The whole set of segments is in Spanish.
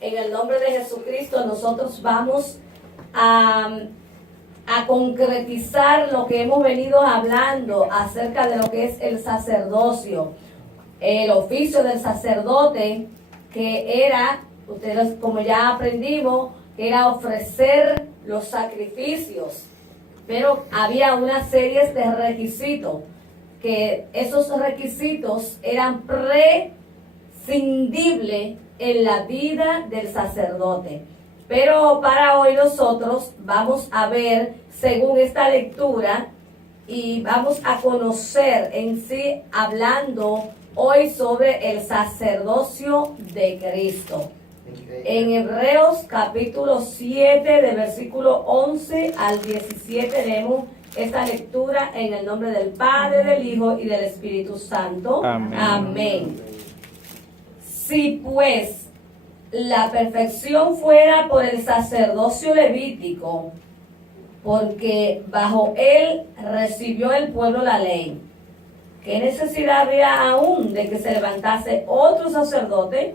en el nombre de Jesucristo, nosotros vamos a concretizar lo que hemos venido hablando acerca de lo que es el sacerdocio, el oficio del sacerdote, que era, ustedes como ya aprendimos, que era ofrecer los sacrificios, pero había una serie de requisitos, que esos requisitos eran prescindibles en la vida del sacerdote. Pero para hoy nosotros vamos a ver, según esta lectura, y vamos a conocer en sí, hablando hoy sobre el sacerdocio de Cristo. En Hebreos capítulo 7, de versículo 11 al 17, leemos esta lectura en el nombre del Padre, del Hijo y del Espíritu Santo. Amén. Amén. Si pues la perfección fuera por el sacerdocio levítico, porque bajo él recibió el pueblo la ley, ¿qué necesidad había aún de que se levantase otro sacerdote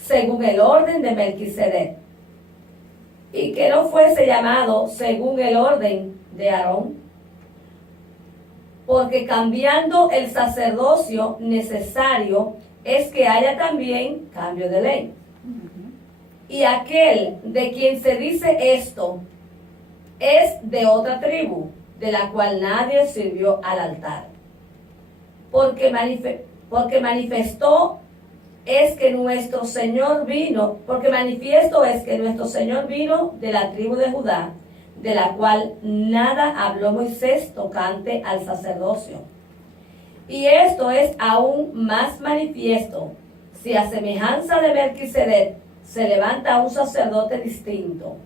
según el orden de Melquisedec, y que no fuese llamado según el orden de Aarón? Porque cambiando el sacerdocio necesario es que haya también cambio de ley. Y aquel de quien se dice esto es de otra tribu, de la cual nadie sirvió al altar. Porque manifestó es que nuestro Señor vino, porque manifiesto es que nuestro Señor vino de la tribu de Judá, de la cual nada habló Moisés tocante al sacerdocio. Y esto es aún más manifiesto, si a semejanza de Melquisedec se levanta un sacerdote distinto,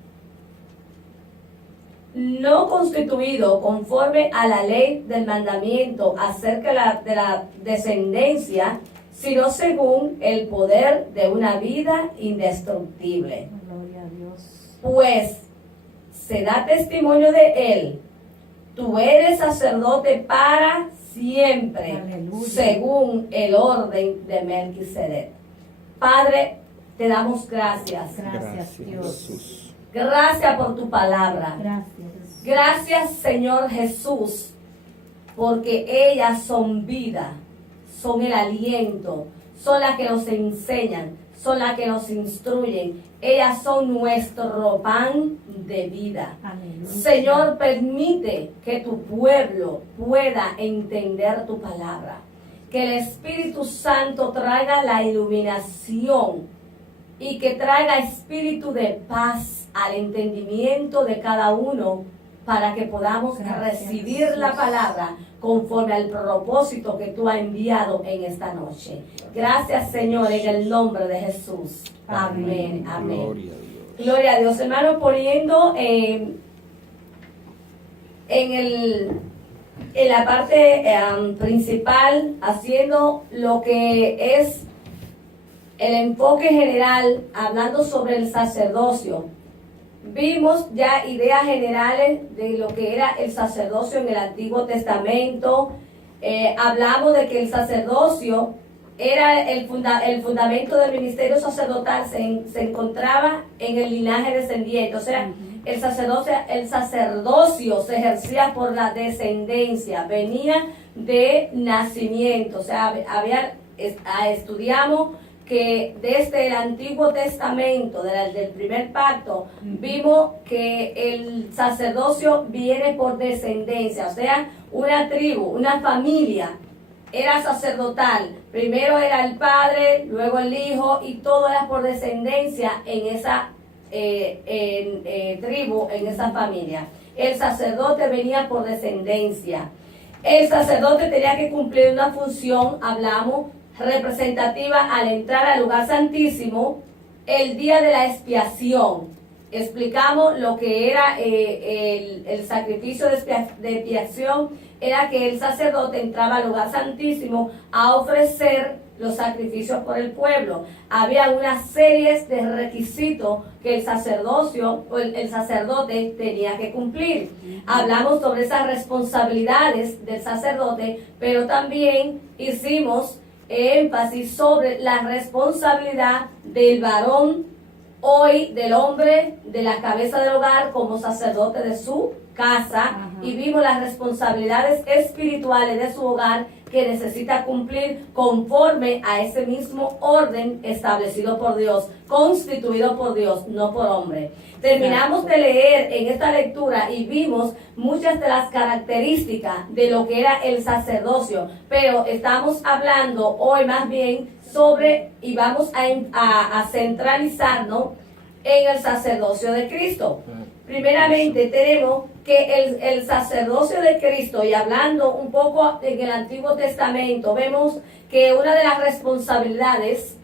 no constituido conforme a la ley del mandamiento acerca de la descendencia, sino según el poder de una vida indestructible. Gloria a Dios. Pues se da testimonio de él: tú eres sacerdote para siempre, Aleluya, según el orden de Melquisedec. Padre, te damos gracias. Gracias, Dios. Jesús. Gracias por tu palabra. Gracias, Jesús. Gracias, Señor Jesús, porque ellas son vida, son el aliento, son las que nos enseñan, son las que nos instruyen. Ellas son nuestro pan de vida. Aleluya. Señor, permite que tu pueblo pueda entender tu palabra. Que el Espíritu Santo traiga la iluminación y que traiga espíritu de paz al entendimiento de cada uno, para que podamos recibir la palabra conforme al propósito que tú has enviado en esta noche. Gracias, Señor, en el nombre de Jesús. Amén. Amén. Gloria a Dios. Gloria a Dios, hermano, poniendo en la parte principal, haciendo lo que es el enfoque general, hablando sobre el sacerdocio. Vimos ya ideas generales de lo que era el sacerdocio en el Antiguo Testamento. Hablamos de que el sacerdocio era el fundamento del ministerio sacerdotal, se encontraba en el linaje descendiente. O sea, el sacerdocio se ejercía por la descendencia, venía de nacimiento. O sea, estudiamos que desde el Antiguo Testamento, del primer pacto, vimos que el sacerdocio viene por descendencia. O sea, una tribu, una familia era sacerdotal. Primero era el padre, luego el hijo, y todo era por descendencia en esa tribu, en esa familia. El sacerdote venía por descendencia. El sacerdote tenía que cumplir una función, hablamos, representativa al entrar al lugar santísimo el día de la expiación. Explicamos lo que era el sacrificio de expiación. Era que el sacerdote entraba al lugar santísimo a ofrecer los sacrificios por el pueblo. Había una serie de requisitos que el sacerdote tenía que cumplir. Hablamos sobre esas responsabilidades del sacerdote, pero también hicimos énfasis sobre la responsabilidad del varón hoy del hombre de la cabeza del hogar como sacerdote de su casa. Ajá. Y vimos las responsabilidades espirituales de su hogar que necesita cumplir conforme a ese mismo orden establecido por Dios, constituido por Dios, no por hombre. Terminamos de leer en esta lectura y vimos muchas de las características de lo que era el sacerdocio, pero estamos hablando hoy más bien sobre, y vamos a centralizarnos en el sacerdocio de Cristo. Primeramente tenemos que el sacerdocio de Cristo, y hablando un poco en el Antiguo Testamento, vemos que una de las responsabilidades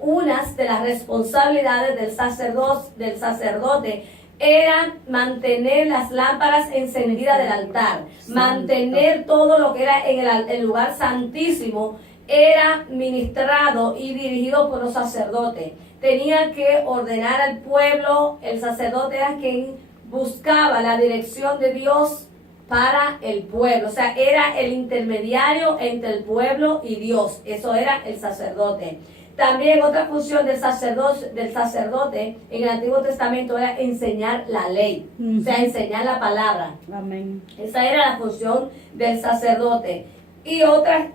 del sacerdote era mantener las lámparas encendidas del altar, mantener todo lo que era en el lugar santísimo, era ministrado y dirigido por los sacerdotes. Tenía que ordenar al pueblo, el sacerdote era quien buscaba la dirección de Dios para el pueblo, o sea, era el intermediario entre el pueblo y Dios, eso era el sacerdote. También otra función del sacerdote en el Antiguo Testamento era enseñar la ley, o sea, enseñar la palabra. Amén. Esa era la función del sacerdote. Y otra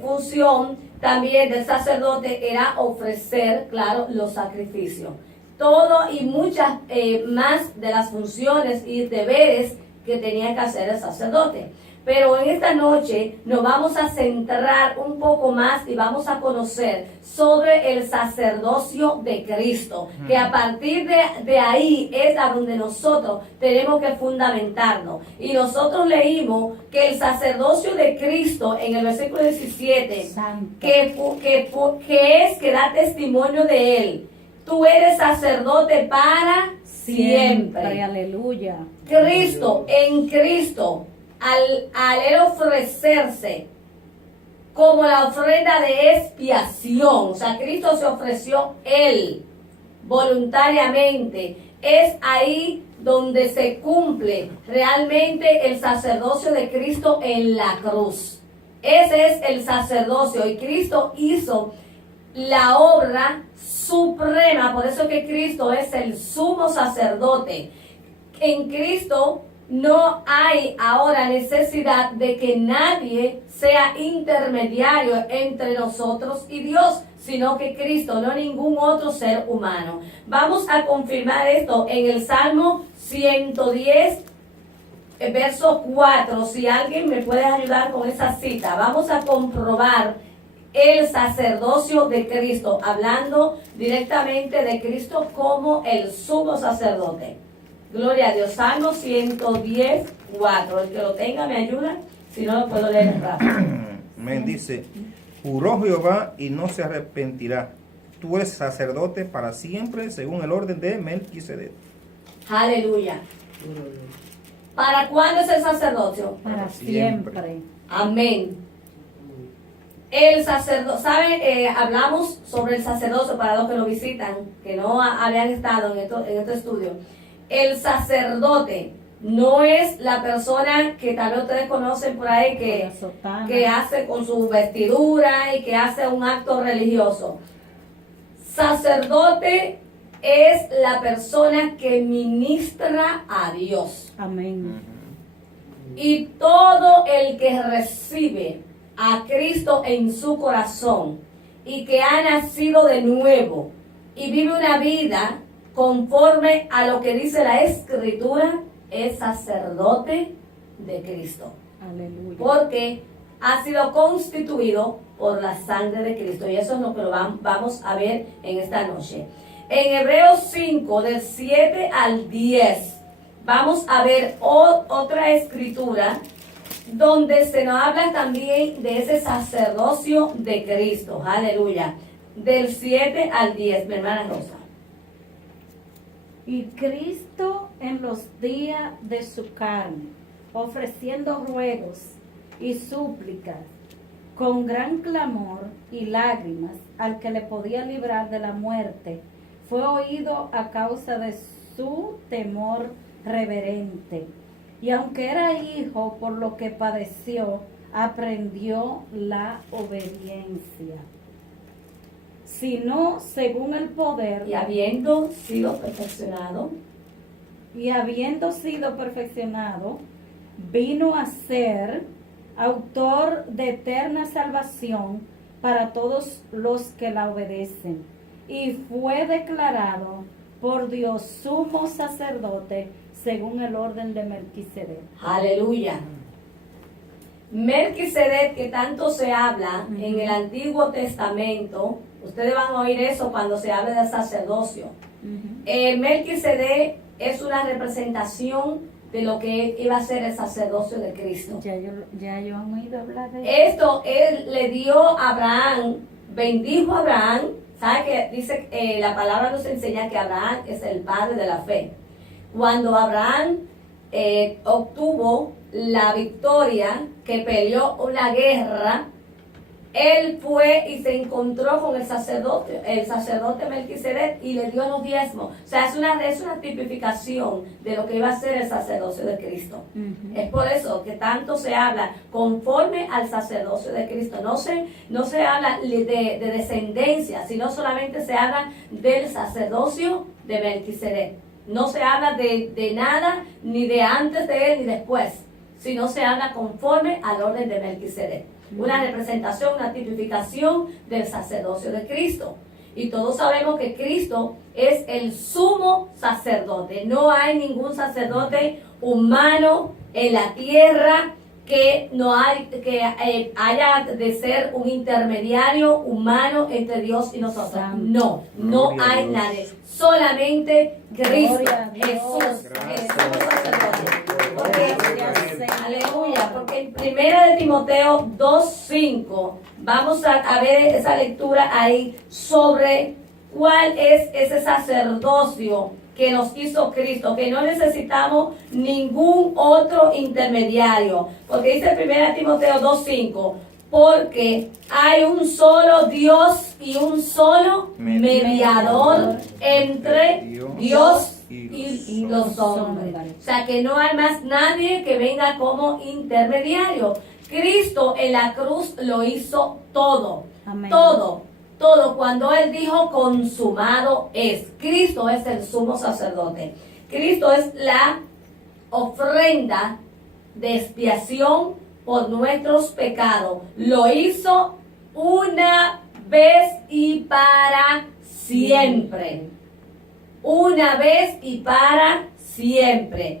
función también del sacerdote era ofrecer, claro, los sacrificios. Todo y muchas más de las funciones y deberes que tenía que hacer el sacerdote. Pero en esta noche nos vamos a centrar un poco más y vamos a conocer sobre el sacerdocio de Cristo, que a partir de ahí es a donde nosotros tenemos que fundamentarnos. Y nosotros leímos que el sacerdocio de Cristo en el versículo 17, que da testimonio de Él. Tú eres sacerdote para siempre. Aleluya. Cristo, en Cristo, al Él ofrecerse como la ofrenda de expiación, o sea, Cristo se ofreció Él voluntariamente, es ahí donde se cumple realmente el sacerdocio de Cristo en la cruz. Ese es el sacerdocio, y Cristo hizo la obra suprema, por eso que Cristo es el sumo sacerdote. En Cristo no hay ahora necesidad de que nadie sea intermediario entre nosotros y Dios, sino que Cristo, no ningún otro ser humano. Vamos a confirmar esto en el Salmo 110, verso 4. Si alguien me puede ayudar con esa cita, vamos a comprobar el sacerdocio de Cristo, hablando directamente de Cristo como el sumo sacerdote. Gloria a Dios. Salmo 110, 4. El que lo tenga me ayuda, si no lo puedo leer rápido. Amén. Dice, juró Jehová y no se arrepentirá. Tú eres sacerdote para siempre según el orden de Melquisedec. Aleluya. ¿Para cuándo es el sacerdocio? Para siempre. Amén. El sacerdote, ¿saben? Hablamos sobre el sacerdocio para los que lo visitan, que no habían estado en este estudio. El sacerdote no es la persona que tal vez ustedes conocen por ahí que hace con su vestidura y que hace un acto religioso. Sacerdote es la persona que ministra a Dios. Amén. Y todo el que recibe a Cristo en su corazón y que ha nacido de nuevo y vive una vida conforme a lo que dice la Escritura, es sacerdote de Cristo. Aleluya. Porque ha sido constituido por la sangre de Cristo. Y eso es lo que vamos a ver en esta noche. En Hebreos 5, del 7 al 10, vamos a ver otra escritura donde se nos habla también de ese sacerdocio de Cristo. Aleluya. Del 7 al 10, mi hermana Rosa. Y Cristo en los días de su carne, ofreciendo ruegos y súplicas con gran clamor y lágrimas al que le podía librar de la muerte, fue oído a causa de su temor reverente. Y aunque era hijo, por lo que padeció, aprendió la obediencia. sino según el poder, y habiendo sido perfeccionado, vino a ser autor de eterna salvación para todos los que la obedecen, y fue declarado por Dios sumo sacerdote según el orden de Melquisedec. aleluya. Melquisedec, que tanto se habla en el Antiguo Testamento, ustedes van a oír eso cuando se hable del sacerdocio. Melquisedec es una representación de lo que iba a ser el sacerdocio de Cristo. Ya yo han oído hablar de Esto él le dio a Abraham, bendijo a Abraham. ¿Sabe que dice la palabra nos enseña que Abraham es el padre de la fe? Cuando Abraham obtuvo la victoria, que peleó una guerra, él fue y se encontró con el sacerdote Melquisedec, y le dio los diezmos. O sea, es una tipificación de lo que iba a ser el sacerdocio de Cristo. Es por eso que tanto se habla conforme al sacerdocio de Cristo. No se habla de descendencia, sino solamente se habla del sacerdocio de Melquisedec. No se habla de nada, ni de antes de él, ni después, sino se habla conforme al orden de Melquisedec. Una representación, una tipificación del sacerdocio de Cristo. Y todos sabemos que Cristo es el sumo sacerdote. No hay ningún sacerdote humano en la tierra que haya de ser un intermediario humano entre Dios y nosotros. No hay nadie. Solamente Cristo, Jesús, sacerdote. Aleluya, porque en 1 Timoteo 2:5 vamos a ver esa lectura ahí sobre cuál es ese sacerdocio que nos hizo Cristo, que no necesitamos ningún otro intermediario, porque dice 1 Timoteo 2:5, porque hay un solo Dios y un solo mediador entre Dios y los hombres. O sea, que no hay más nadie que venga como intermediario. Cristo en la cruz lo hizo todo. Amén. Todo. Cuando Él dijo consumado es. Cristo es el sumo sacerdote. Cristo es la ofrenda de expiación por nuestros pecados. Lo hizo una vez y para siempre. Una vez y para siempre.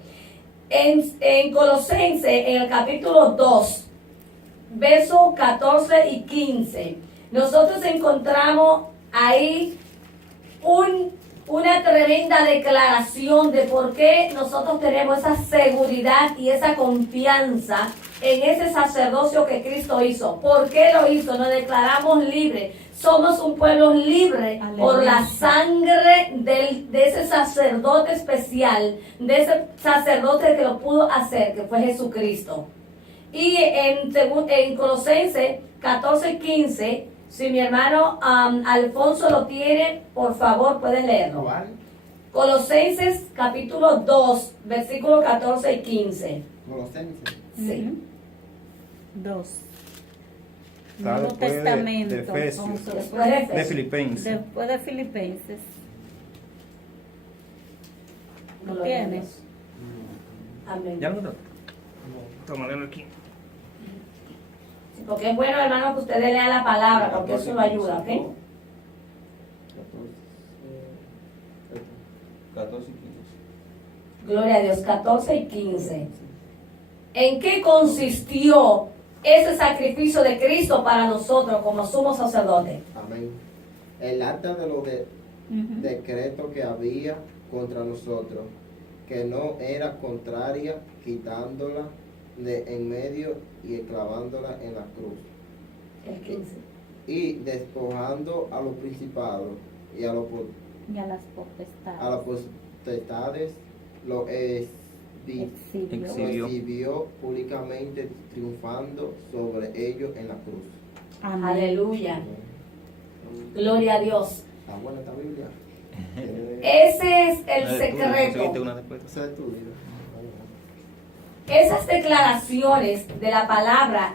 En Colosenses, en el capítulo 2, versos 14 y 15, nosotros encontramos ahí una tremenda declaración de por qué nosotros tenemos esa seguridad y esa confianza en ese sacerdocio que Cristo hizo. ¿Por qué lo hizo? Nos declaramos libres. Somos un pueblo libre. Aleluya. Por la sangre de ese sacerdote especial, de ese sacerdote que lo pudo hacer, que fue Jesucristo. Y en Colosenses 14:15, si mi hermano Alfonso lo tiene, por favor, puede leerlo. ¿Cuál? Colosenses capítulo 2, versículos 14 y 15. Colosenses. Sí. 2. Está Nuevo después Testamento. de Efesios. Alfonso, Después de Efesios. De Filipenses. Después de Filipenses. ¿Lo Gloria a tienes? Dios. Amén. ¿Ya lo Tómalo aquí. Sí, porque es bueno, hermano, que ustedes lean la palabra, porque eso lo ayuda, ¿ok? 14 y 15. Gloria a Dios, 14 y 15. ¿En qué consistió ese sacrificio de Cristo para nosotros como sumo sacerdote? Amén. El acta de los decretos que había contra nosotros, que no era contraria, quitándola de en medio y clavándola en la cruz. El 15. Y despojando a los principados y a las potestades, lo exhibió públicamente, triunfando sobre ellos en la cruz. Amén. Aleluya. Gloria a Dios. ¿Está buena esta Biblia? Ese es el secreto. Esa es tu vida. Esas declaraciones de la palabra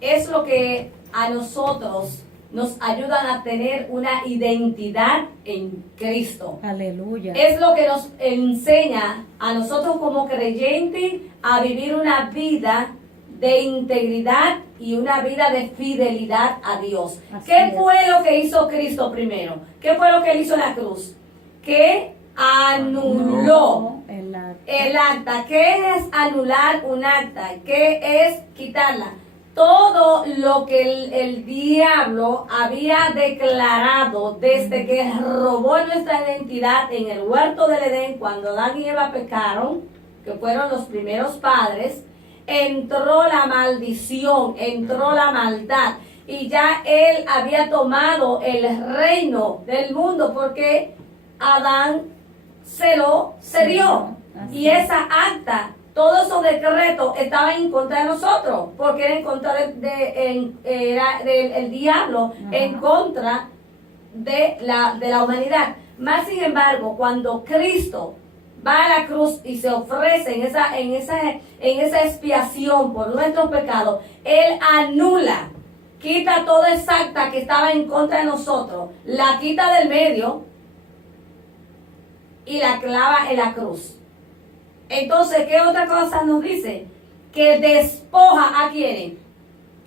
es lo que a nosotros nos ayudan a tener una identidad en Cristo. Aleluya. Es lo que nos enseña a nosotros como creyentes a vivir una vida de integridad y una vida de fidelidad a Dios. Así ¿Qué es. fue lo que hizo Cristo primero? ¿Qué fue lo que él hizo en la cruz? Que anuló el acta. ¿Qué es anular un acta? ¿Qué es quitarla? Todo lo que el diablo había declarado desde que robó nuestra identidad en el huerto del Edén, cuando Adán y Eva pecaron, que fueron los primeros padres, entró la maldición, entró la maldad, y ya él había tomado el reino del mundo porque Adán se lo cedió. Así Y esa acta, todos esos decretos estaban en contra de nosotros, porque era en contra del diablo, Ajá. en contra de la humanidad. Más sin embargo, cuando Cristo va a la cruz y se ofrece en esa expiación por nuestros pecados, Él anula, quita toda esa acta que estaba en contra de nosotros, la quita del medio y la clava en la cruz. Entonces, ¿qué otra cosa nos dice? Que despoja a quienes,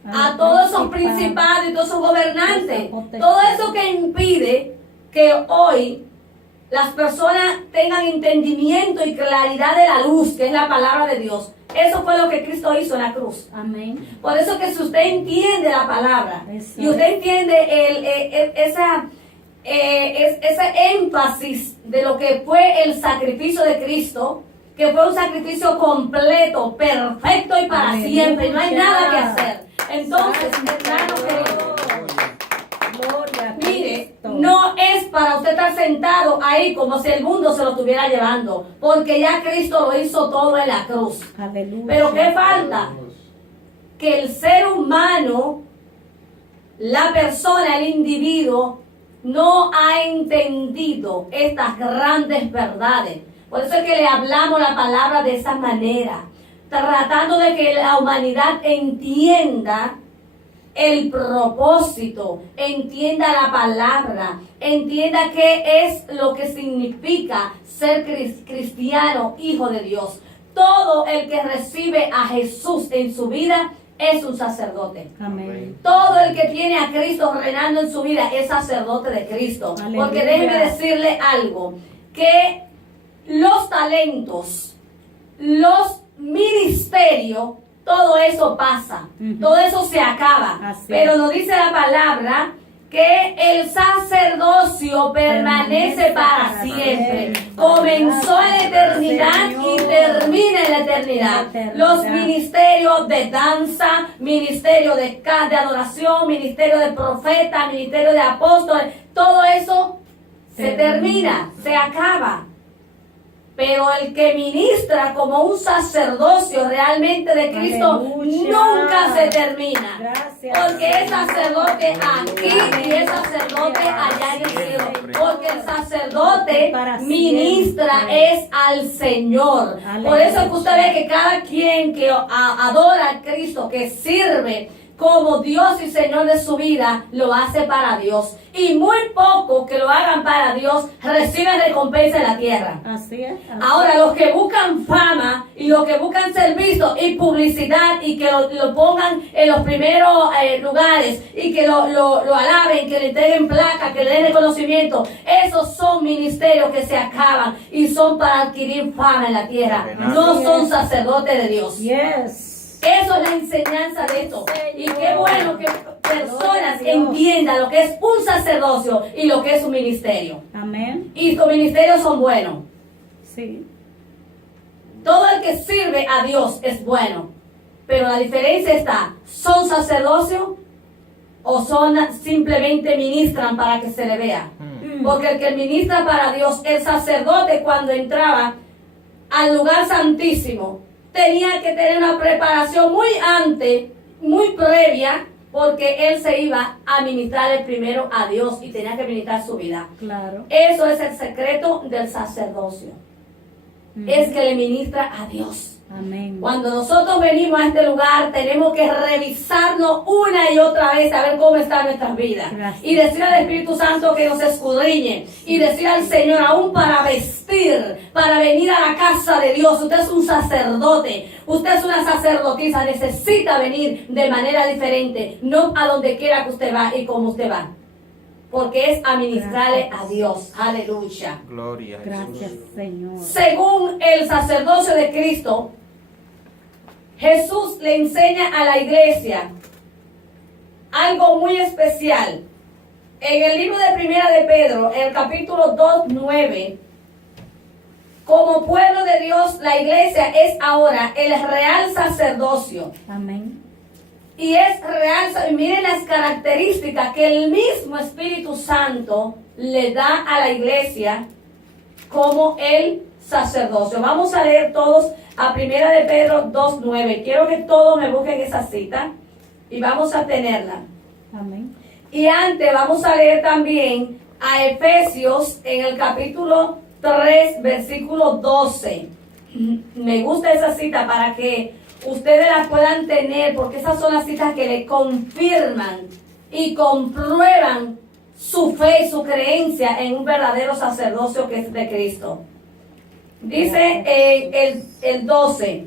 a todos esos principados y todos esos gobernantes, todo eso que impide que hoy las personas tengan entendimiento y claridad de la luz, que es la palabra de Dios. Eso fue lo que Cristo hizo en la cruz. Amén. Por eso que si usted entiende la palabra Eso y usted entiende ese énfasis de lo que fue el sacrificio de Cristo, que fue un sacrificio completo, perfecto y para Aleluya. siempre, no hay nada que hacer. Entonces, hermano querido, Gloria a mire, Cristo. no es para usted estar sentado ahí como si el mundo se lo estuviera llevando, porque ya Cristo lo hizo todo en la cruz. Aleluya. Pero ¿qué falta? Que el ser humano, la persona, el individuo, no ha entendido estas grandes verdades. Por eso es que le hablamos la palabra de esa manera, tratando de que la humanidad entienda el propósito, entienda la palabra, entienda qué es lo que significa ser cristiano, hijo de Dios. Todo el que recibe a Jesús en su vida es un sacerdote. Amén. Todo el que tiene a Cristo reinando en su vida es sacerdote de Cristo. Aleluya. Porque déjeme decirle algo, que los talentos, los ministerios, todo eso pasa, Ujú. todo eso se acaba. Así Pero es. nos dice la palabra que el sacerdocio permanece para siempre. Comenzó en la eternidad y termina en la eternidad. Los ministerios de danza, ministerio de adoración, ministerio de profeta, ministerio de apóstoles, todo eso se termina, se acaba. Pero el que ministra como un sacerdocio realmente de Cristo Aleluya. nunca se termina. Gracias. Porque es sacerdote aquí y es sacerdote allá en el cielo. Porque el sacerdote Para ministra siempre. es al Señor. Aleluya. Por eso es que usted ve que cada quien que adora a Cristo, que sirve como Dios y Señor de su vida, lo hace para Dios. Y muy pocos que lo hagan para Dios reciben recompensa en la tierra. Así es. así Ahora, los que buscan fama y los que buscan ser vistos y publicidad y que lo pongan en los primeros lugares y que lo alaben, que le entreguen placa, que le den reconocimiento, esos son ministerios que se acaban y son para adquirir fama en la tierra. No son sacerdotes de Dios. Yes. Eso es la enseñanza de esto. Y qué bueno que personas entiendan lo que es un sacerdocio y lo que es un ministerio. Amén. Y los ministerios son buenos. Sí. Todo el que sirve a Dios es bueno. Pero la diferencia está, ¿son sacerdocio o son simplemente ministran para que se le vea? Porque el que ministra para Dios, el sacerdote cuando entraba al lugar santísimo, tenía que tener una preparación muy antes, muy previa, porque él se iba a ministrar primero a Dios y tenía que ministrar su vida. Claro. Eso es el secreto del sacerdocio. Es que le ministra a Dios. Amén. Cuando nosotros venimos a este lugar, tenemos que revisarnos una y otra vez a ver cómo están nuestras vidas. Gracias. Y decir al Espíritu Santo que nos escudriñe. Y decir al Señor, aún para vestir, para venir a la casa de Dios. Usted es un sacerdote, usted es una sacerdotisa, necesita venir de manera diferente, no a donde quiera que usted va y como usted va. Porque es administrarle a Dios. Aleluya. Gloria a Jesús. Gracias, Señor. Según el sacerdocio de Cristo, Jesús le enseña a la iglesia algo muy especial. En el libro de Primera de Pedro, en el capítulo 2:9, como pueblo de Dios, la iglesia es ahora el real sacerdocio. Amén. Y es real, y miren las características que el mismo Espíritu Santo le da a la iglesia como el sacerdocio. Vamos a leer todos a Primera de Pedro 2:9. Quiero que todos me busquen esa cita y vamos a tenerla. Amén. Y antes vamos a leer también a Efesios en el capítulo 3, versículo 12. Me gusta esa cita para que ustedes las puedan tener, porque esas son las citas que le confirman y comprueban su fe y su creencia en un verdadero sacerdocio que es de Cristo. Dice el 12,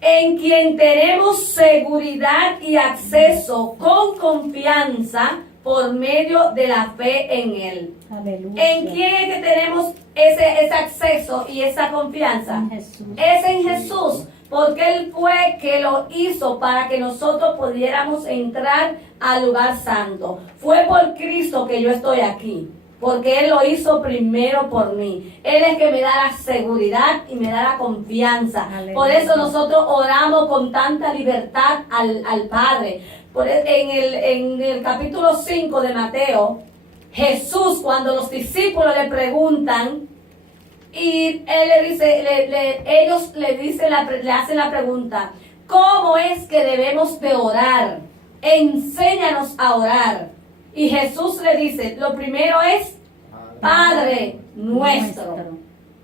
en quien tenemos seguridad y acceso con confianza por medio de la fe en Él. Aleluya. ¿En quién es que tenemos ese acceso y esa confianza? En Jesús. Es en Jesús, porque Él fue que lo hizo para que nosotros pudiéramos entrar al lugar santo. Fue por Cristo que yo estoy aquí, porque Él lo hizo primero por mí. Él es que me da la seguridad y me da la confianza. Aleluya. Por eso nosotros oramos con tanta libertad al Padre. En el capítulo 5 de Mateo, Jesús, cuando los discípulos le preguntan, y él le dice, ellos le hacen la pregunta, ¿cómo es que debemos de orar? Enséñanos a orar. Y Jesús le dice, lo primero es Padre nuestro.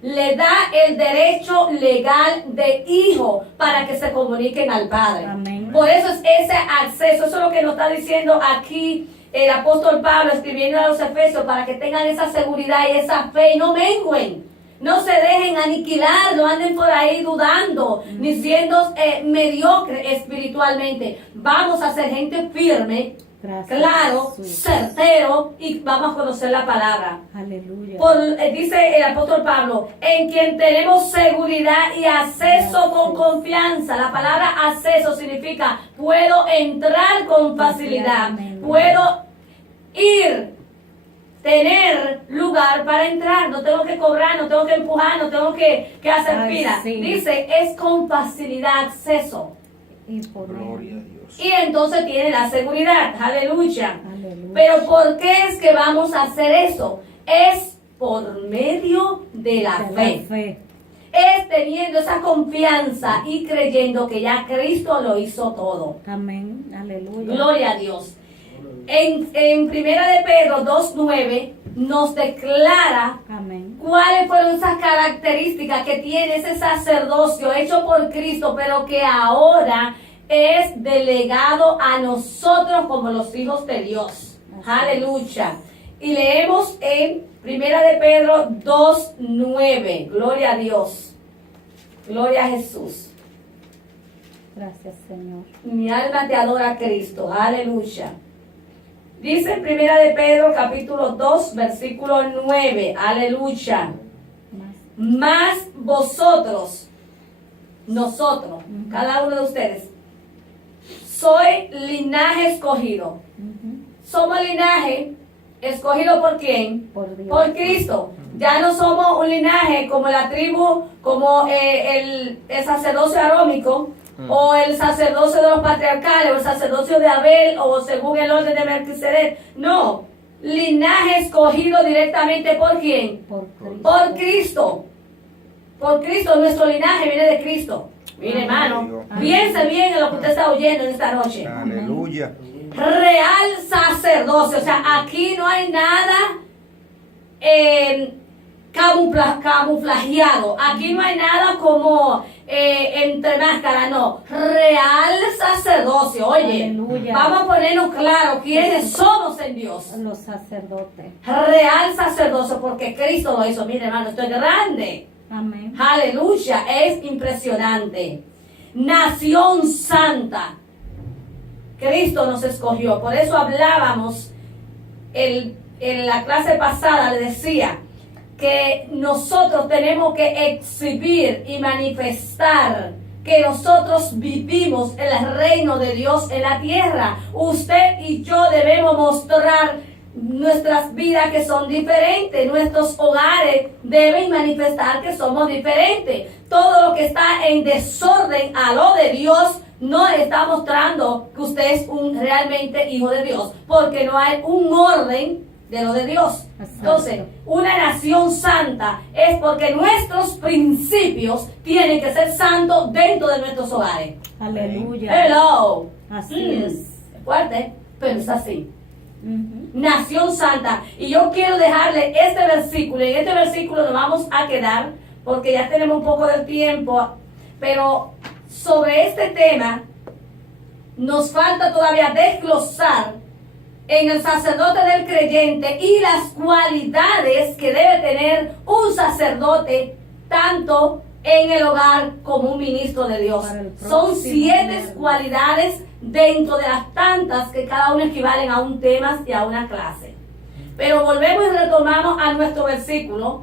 Le da el derecho legal de hijo para que se comuniquen al Padre. Amén. Por eso es ese acceso, eso es lo que nos está diciendo aquí el apóstol Pablo escribiendo a los Efesios, para que tengan esa seguridad y esa fe y no mengüen. No se dejen aniquilar, no anden por ahí dudando, ni siendo mediocres espiritualmente. Vamos a ser gente firme, Gracias, claro, Jesús. certero, y vamos a conocer la palabra. Aleluya. Dice el apóstol Pablo, en quien tenemos seguridad y acceso con confianza. La palabra acceso significa puedo entrar con facilidad, Amén. puedo ir, tener lugar para entrar, no tengo que cobrar, no tengo que empujar, no tengo que hacer Ay, fila. sí. Dice, es con facilidad acceso. Y por Gloria a él. Dios. Y entonces tiene la seguridad, aleluya. Aleluya. Pero ¿por qué es que vamos a hacer eso? Es por medio de la De fe. la fe. Es teniendo esa confianza y creyendo que ya Cristo lo hizo todo. Amén. Aleluya. Gloria a Dios. En Primera de Pedro 2:9 nos declara Amén. cuáles fueron esas características que tiene ese sacerdocio hecho por Cristo, pero que ahora es delegado a nosotros como los hijos de Dios. Aleluya. Y leemos en Primera de Pedro 2:9. Gloria a Dios. Gloria a Jesús. Gracias, Señor. Mi alma te adora, Cristo. Aleluya. Dice en Primera de Pedro capítulo 2 versículo 9. Aleluya. Más. Mas vosotros, nosotros, Ujú. cada uno de ustedes, soy linaje escogido. Ujú. Somos linaje escogido ¿por quién? Por Dios. Por Cristo. Ya no somos un linaje como la tribu, como el sacerdocio arómico, o el sacerdocio de los patriarcales, o el sacerdocio de Abel, o según el orden de Melquisedec. No, linaje escogido directamente ¿por quién? Por Cristo. Por Cristo. Por Cristo, nuestro linaje viene de Cristo. Mire, Amén. hermano, Amén. piense bien en lo que usted está oyendo en esta noche. Aleluya. Real sacerdocio, o sea, aquí no hay nada camuflajeado, aquí no hay nada como entre máscaras, no, real sacerdocio. Oye, Aleluya. vamos a ponernos claro quiénes somos en Dios. Los sacerdotes. Real sacerdocio, porque Cristo lo hizo. Mire, hermano, esto es grande. Amén. Aleluya, es impresionante. Nación santa. Cristo nos escogió. Por eso hablábamos en la clase pasada, le decía que nosotros tenemos que exhibir y manifestar que nosotros vivimos en el reino de Dios en la tierra. Usted y yo debemos mostrar nuestras vidas que son diferentes, nuestros hogares deben manifestar que somos diferentes. Todo lo que está en desorden a lo de Dios no está mostrando que usted es un realmente hijo de Dios, porque no hay un orden de lo de Dios. Exacto. Entonces, una nación santa es porque nuestros principios tienen que ser santos dentro de nuestros hogares. Aleluya. Hello. Así es. Es fuerte, pero es así. Ujú. Nación santa. Y yo quiero dejarle este versículo. En este versículo nos vamos a quedar porque ya tenemos un poco de tiempo. Pero sobre este tema nos falta todavía desglosar en el sacerdote del creyente y las cualidades que debe tener un sacerdote tanto en el hogar como un ministro de Dios. Para el Son próximo 7 viernes. cualidades dentro de las tantas que cada una equivalen a un tema y a una clase. Pero volvemos y retomamos a nuestro versículo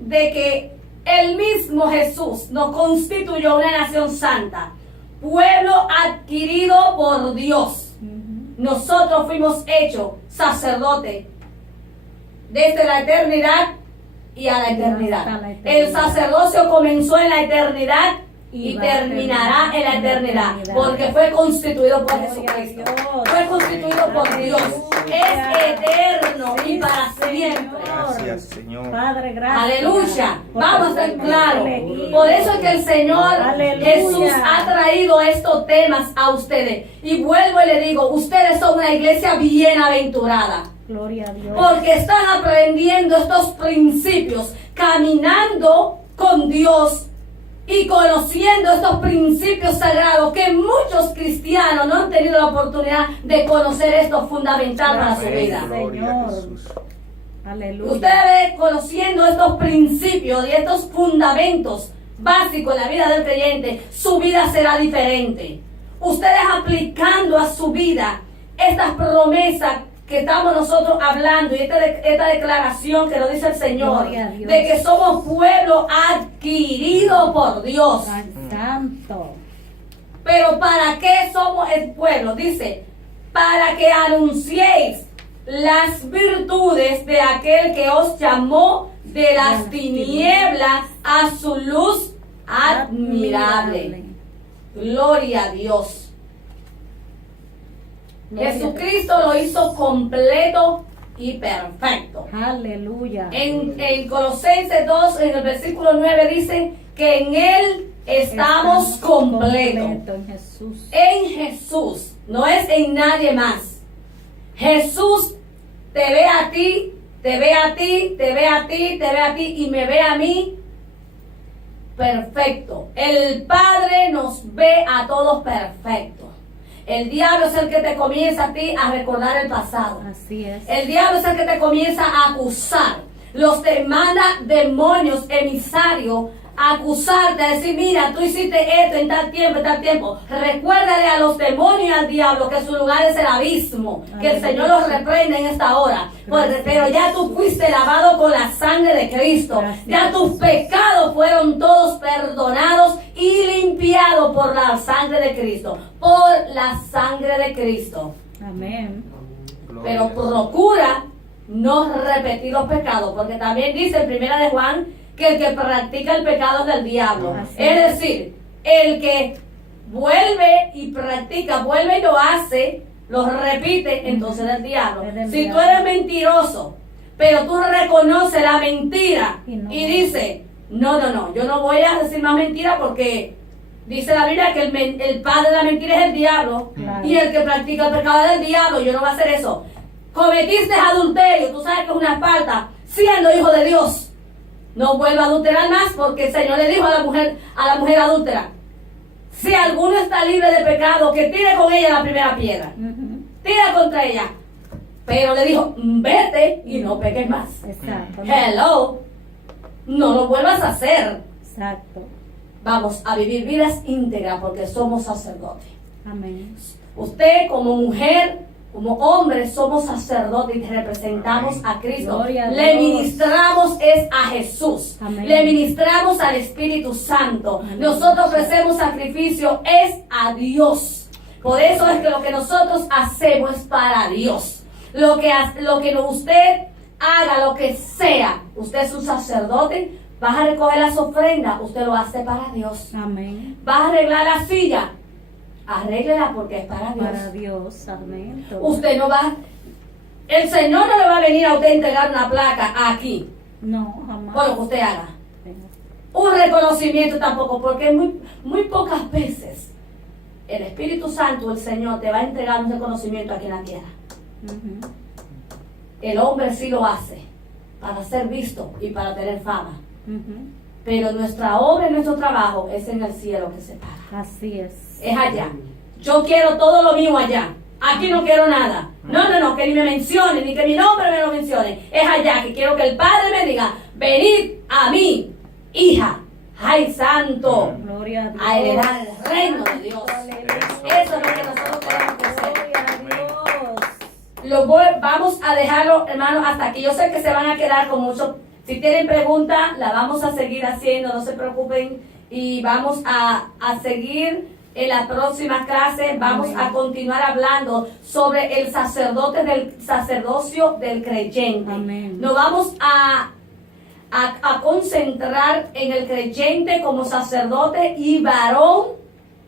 de que el mismo Jesús nos constituyó una nación santa, pueblo adquirido por Dios. Ujú. Nosotros fuimos hechos sacerdotes desde la eternidad y a la eternidad. Hasta la eternidad. El sacerdocio comenzó en la eternidad y Y va a terminará en la terminar eternidad, en la eternidad. porque fue constituido por Gloria a Jesucristo. Dios. Fue constituido por Dios. Es eterno y para siempre. Gracias, Señor. Padre, gracias. Aleluya. Porque Vamos a ser fuimos claros. elegidos. Por eso es que el Señor Aleluya. Jesús ha traído estos temas a ustedes. Y vuelvo y le digo, ustedes son una iglesia bienaventurada. Gloria a Dios. Porque están aprendiendo estos principios, caminando con Dios y conociendo estos principios sagrados que muchos cristianos no han tenido la oportunidad de conocer esto fundamental para su Amén. vida. Gloria a Señor. Jesús. Aleluya. Ustedes conociendo estos principios y estos fundamentos básicos en la vida del creyente, su vida será diferente. Ustedes aplicando a su vida estas promesas que estamos nosotros hablando y esta declaración que nos dice el Señor Gloria a Dios. de que somos pueblo adquirido por Dios. Ay, santo. Pero ¿para qué somos el pueblo? Dice, para que anunciéis las virtudes de aquel que os llamó de las tinieblas a su luz admirable. Gloria a Dios. Jesucristo lo hizo completo y perfecto. Aleluya. En Colosenses 2, en el versículo 9 dice que en Él estamos completos. En Jesús. En Jesús, no es en nadie más. Jesús te ve a ti, te ve a ti, te ve a ti, te ve a ti y me ve a mí. Perfecto. El Padre nos ve a todos perfectos. El diablo es el que te comienza a ti a recordar el pasado. Así es. El diablo es el que te comienza a acusar. Los te manda demonios emisarios a acusarte, a decir, mira, tú hiciste esto en tal tiempo, en tal tiempo. Recuérdale a los demonios y al diablo que su lugar es el abismo. Que el Señor los reprende en esta hora. Pero ya tú fuiste lavado con la sangre de Cristo. Gracias. Ya tus pecados fueron todos perdonados y limpiados por la sangre de Cristo. Por la sangre de Cristo. Amén. Gloria Pero a Dios. procura no repetir los pecados, porque también dice en Primera de Juan que el que practica el pecado es del diablo. Así Es es. decir, el que vuelve y practica, vuelve y lo hace, lo repite, entonces es del diablo. Es del Si diablo. tú eres mentiroso, pero tú reconoces la mentira Y no. y dices, no, yo no voy a decir más mentira porque dice la Biblia que el padre de la mentira es el diablo. Claro. Y el que practica el pecado es del diablo. Yo no voy a hacer eso. Cometiste adulterio, tú sabes que es una falta, siendo hijo de Dios. no vuelva a adulterar más, porque el Señor le dijo a la mujer adúltera, si alguno está libre de pecado, que tire con ella la primera piedra. Tira contra ella. Pero le dijo, vete y no peques más. Exacto. Hello. No lo vuelvas a hacer. Exacto. Vamos a vivir vidas íntegras porque somos sacerdotes. Amén. Usted como mujer, como hombre, somos sacerdotes y representamos a Cristo. Gloria a Le Dios. ministramos es a Jesús. Amén. Le ministramos al Espíritu Santo. Amén. Nosotros ofrecemos sacrificio es a Dios. Por eso es que lo que nosotros hacemos es para Dios. Lo que usted haga, lo que sea, usted es un sacerdote, vas a recoger las ofrendas, usted lo hace para Dios. Amén. Vas a arreglar la silla, arréglela porque es para Dios. Para Dios. Amén. Todo. Usted no va, el Señor no le va a venir a usted a entregar una placa aquí No, jamás. por lo que usted haga. Un reconocimiento tampoco, porque muy pocas veces el Espíritu Santo, el Señor, te va a entregar un reconocimiento aquí en la tierra. Ujú. El hombre sí lo hace para ser visto y para tener fama. Ujú. Pero nuestra obra y nuestro trabajo es en el cielo que se paga. Así es. Es allá. Yo quiero todo lo mío allá. Aquí no quiero nada. No, que ni me mencionen, ni que mi nombre me lo mencione. Es allá que quiero que el Padre me diga, venid a mí, hija. ¡Ay, santo! Gloria a Dios. A heredar el reino de Dios. Aleluya. Eso es lo que nosotros tenemos que hacer. Gloria a Dios. Vamos a dejarlo, hermanos, hasta aquí. Yo sé que se van a quedar con mucho. Si tienen preguntas, la vamos a seguir haciendo, no se preocupen. Y vamos a seguir en la próxima clase. Vamos a continuar hablando sobre el sacerdocio del creyente. Amén. Nos vamos a concentrar en el creyente como sacerdote y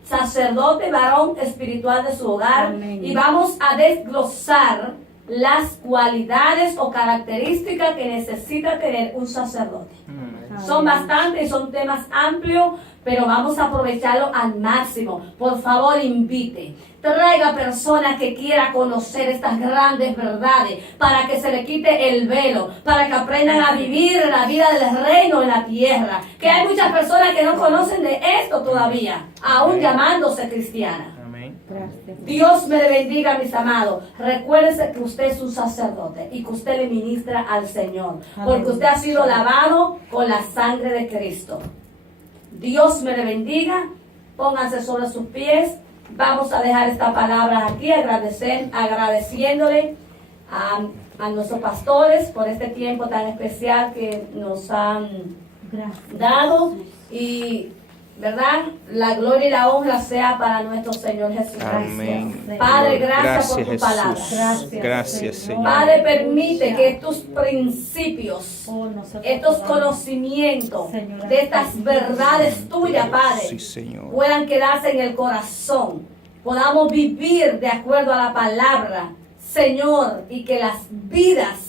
sacerdote varón espiritual de su hogar. Amén. Y vamos a desglosar las cualidades o características que necesita tener un sacerdote. Son bastantes y son temas amplios, pero vamos a aprovecharlo al máximo. Por favor, invite. Traiga personas que quiera conocer estas grandes verdades para que se le quite el velo, para que aprendan a vivir la vida del reino en la tierra. Que hay muchas personas que no conocen de esto todavía, aún llamándose cristianas. Amén. Gracias. Dios me le bendiga, mis amados. Recuérdese que usted es un sacerdote y que usted le ministra al Señor, porque usted ha sido lavado con la sangre de Cristo. Dios me le bendiga. Pónganse sobre sus pies. Vamos a dejar esta palabra aquí, agradeciéndole a nuestros pastores por este tiempo tan especial que nos han Gracias. dado. Y ¿verdad? La gloria y la honra sea para nuestro Señor Jesucristo. Amén. Padre, gracias por tu Jesús. palabra. Gracias, Señor. Padre, permite que estos principios, Oh, nosotros estos te damos. conocimientos Señor, de estas verdades tuyas, Padre, Sí, Señor. puedan quedarse en el corazón. Podamos vivir de acuerdo a la palabra, Señor, y que las vidas